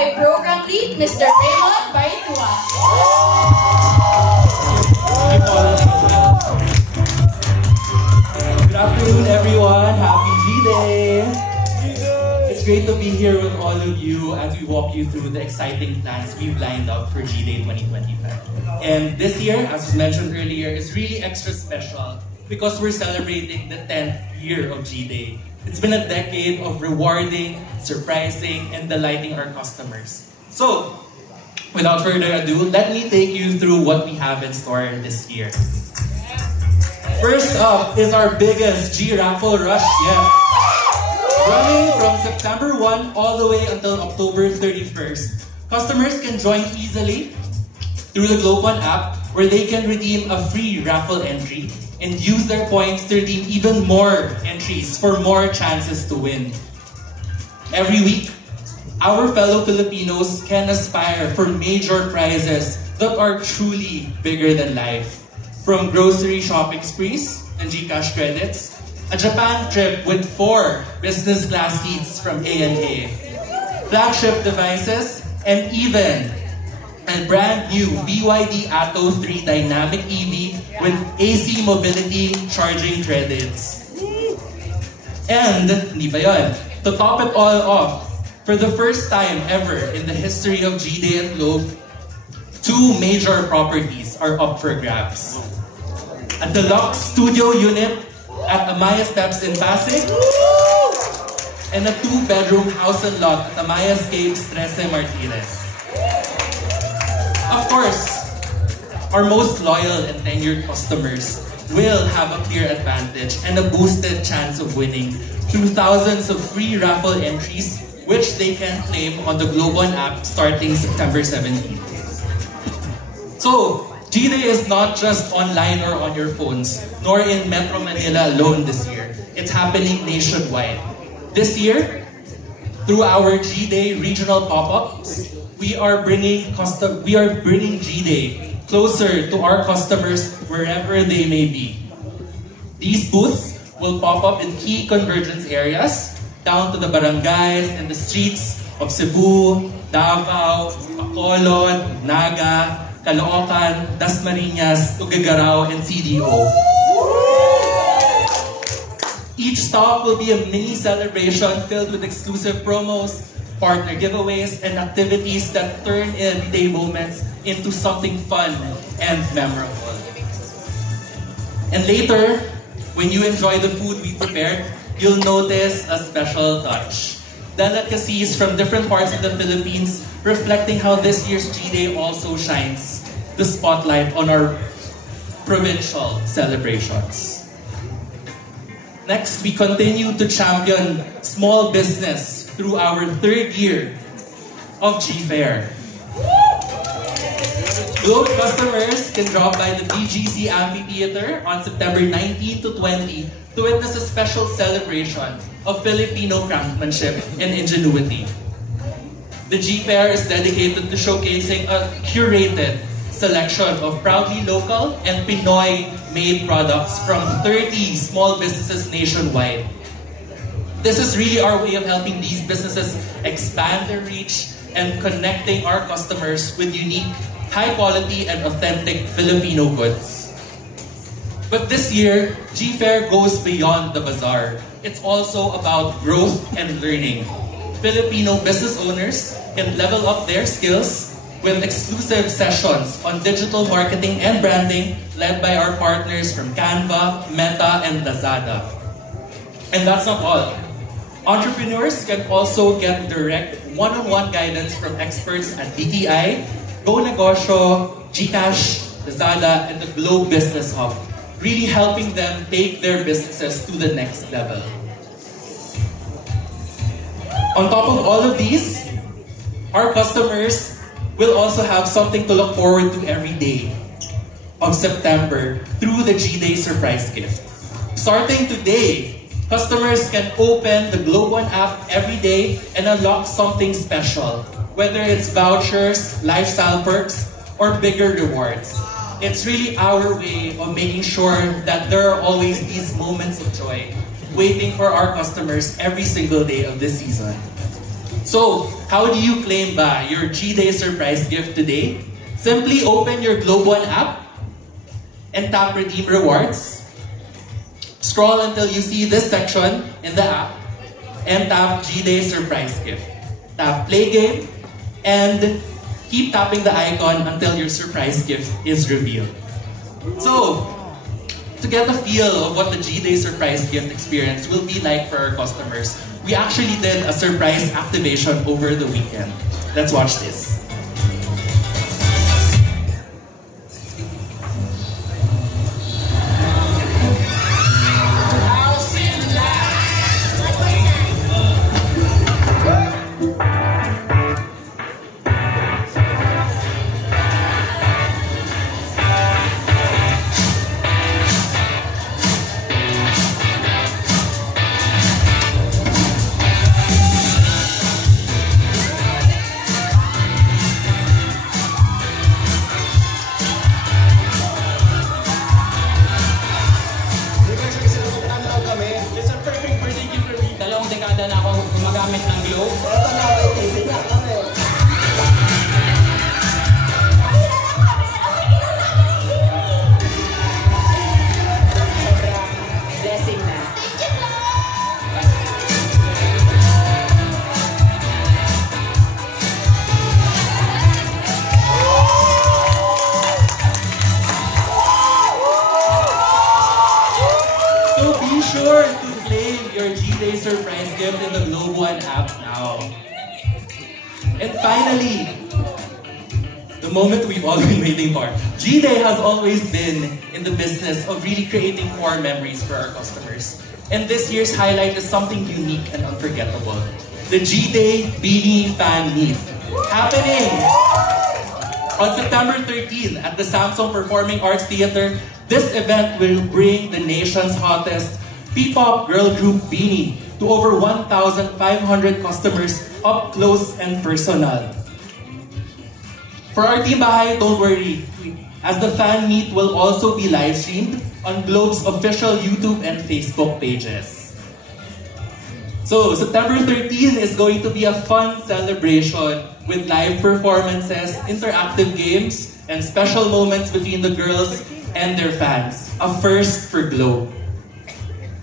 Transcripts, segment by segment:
by Program Lead, Mr. Raymond Baitua. Good afternoon, everyone. Happy G-Day! It's great to be here with all of you as we walk you through the exciting plans we've lined up for G-Day 2025. And this year, as was mentioned earlier, is really extra special because we're celebrating the 10th year of G-Day. It's been a decade of rewarding, surprising, and delighting our customers. So, without further ado, let me take you through what we have in store this year. First up is our biggest G-Raffle Rush yet. Running from September 1 all the way until October 31st. Customers can join easily through the Globe One app where they can redeem a free raffle entry and use their points to redeem even more entries for more chances to win. Every week, our fellow Filipinos can aspire for major prizes that are truly bigger than life. From grocery shopping sprees and GCash credits, a Japan trip with 4 business class seats from ANA, flagship devices, and even a brand new BYD Atto 3 Dynamic EV with AC mobility charging credits. And, hindi ba yun? To top it all off, for the first time ever in the history of G-Day at Globe, 2 major properties are up for grabs. A deluxe studio unit at Amaya Steps in Pasig, and a 2-bedroom house and lot at Amaya Escapes 13 Martinez. Of course, our most loyal and tenured customers will have a clear advantage and a boosted chance of winning through thousands of free raffle entries which they can claim on the Globe One app starting September 17th. So, G-Day is not just online or on your phones, nor in Metro Manila alone this year. It's happening nationwide. This year, through our G-Day regional pop-ups, we are bringing G-Day closer to our customers wherever they may be. These booths will pop up in key convergence areas, down to the barangays and the streets of Cebu, Davao, Bacolod, Naga, Caloocan, Dasmariñas, Tuguegarao, and CDO. Each stop will be a mini celebration filled with exclusive promos, partner giveaways, and activities that turn everyday moments into something fun and memorable. And later, when you enjoy the food we prepared, you'll notice a special touch. Delicacies from different parts of the Philippines reflecting how this year's G-Day also shines the spotlight on our provincial celebrations. Next, we continue to champion small business through our 3rd year of G-Fair. Globe customers can drop by the BGC Amphitheater on September 19 to 20 to witness a special celebration of Filipino craftsmanship and ingenuity. The G-Fair is dedicated to showcasing a curated selection of proudly local and Pinoy-made products from 30 small businesses nationwide. This is really our way of helping these businesses expand their reach and connecting our customers with unique, high-quality, and authentic Filipino goods. But this year, G-Fair goes beyond the bazaar. It's also about growth and learning. Filipino business owners can level up their skills with exclusive sessions on digital marketing and branding led by our partners from Canva, Meta, and Lazada. And that's not all. Entrepreneurs can also get direct one-on-one guidance from experts at DTI, GoNegosyo, GCash, Lazada, and the Globe Business Hub, really helping them take their businesses to the next level. On top of all of these, our customers will also have something to look forward to every day of September through the G-Day surprise gift. Starting today, customers can open the Globe One app every day and unlock something special, whether it's vouchers, lifestyle perks, or bigger rewards. It's really our way of making sure that there are always these moments of joy waiting for our customers every single day of this season. So, How do you claim your G-Day surprise gift today? Simply open your Globe One app and tap Redeem Rewards. Scroll until you see this section in the app and tap G-Day surprise gift. Tap Play Game and keep tapping the icon until your surprise gift is revealed. So, to get a feel of what the G-Day surprise gift experience will be like for our customers, we actually did a surprise activation over the weekend. Let's watch this. gumagamit ng globe. Blessing na. So be sure to claim your G-Day surprise gift in the Globe One app now. And finally, the moment we've all been waiting for. G-Day has always been in the business of really creating core memories for our customers. And this year's highlight is something unique and unforgettable. The G-Day Beanie Fan Meet. Happening on September 13 at the Samsung Performing Arts Theater. This event will bring the nation's hottest P-pop girl group Beanie to over 1,500 customers up close and personal. For our Team Bahay, don't worry, as the fan meet will also be live streamed on Globe's official YouTube and Facebook pages. So, September 13 is going to be a fun celebration with live performances, interactive games, and special moments between the girls and their fans. A first for Globe.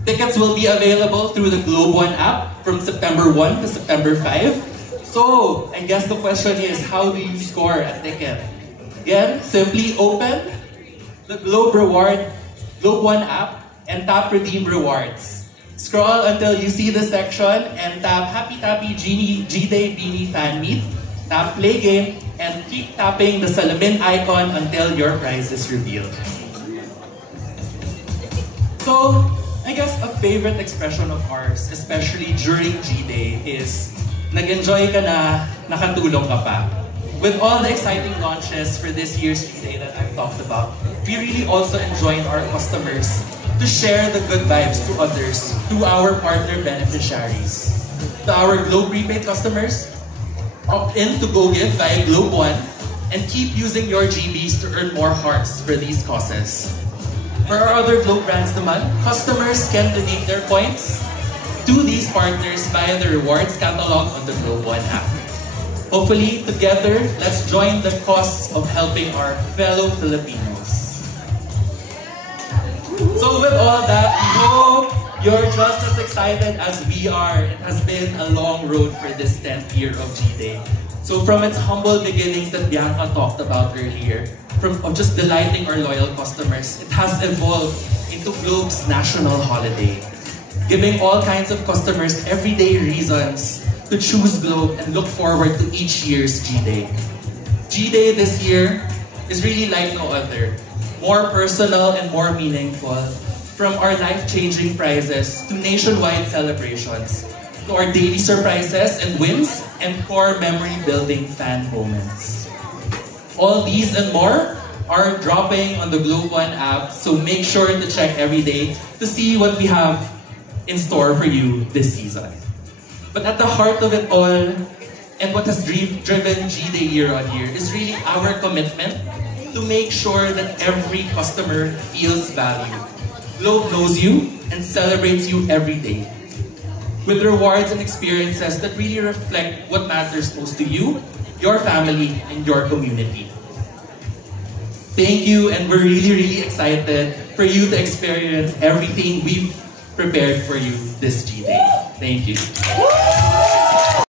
Tickets will be available through the Globe One app from September 1 to September 5. So, I guess the question is, how do you score a ticket? Again, simply open the Globe One app and tap Redeem Rewards. Scroll until you see the section and tap Happy Tappy G-Day Beanie Fan Meet. Tap Play Game and keep tapping the salamin icon until your prize is revealed. So, I guess a favorite expression of ours, especially during G-Day, is nag-enjoy ka na, nakatulong ka pa. With all the exciting launches for this year's G-Day that I've talked about, we really also enjoin our customers to share the good vibes to others through our partner beneficiaries. To our Globe Prepaid customers, opt in to GoGive via Globe One and keep using your GBs to earn more hearts for these causes. For our other Globe brands naman, customers can donate their points to these partners via the rewards catalog on the Globe One app. Hopefully, together, let's join the cause of helping our fellow Filipinos. So with all that, we hope you're just as excited as we are. It has been a long road for this 10th year of G-Day. So from its humble beginnings that Bianca talked about earlier, of just delighting our loyal customers, it has evolved into Globe's national holiday, giving all kinds of customers everyday reasons to choose Globe and look forward to each year's G-Day. G-Day this year is really like no other. More personal and more meaningful. From our life-changing prizes to nationwide celebrations, to our daily surprises and wins, and core memory-building fan moments. All these and more are dropping on the Globe One app, so make sure to check every day to see what we have in store for you this season. But at the heart of it all, and what has driven G-Day year on year, is really our commitment to make sure that every customer feels valued. Globe knows you and celebrates you every day. with rewards and experiences that really reflect what matters most to you, your family, and your community. Thank you, and we're really excited for you to experience everything we've prepared for you this G-Day. Thank you.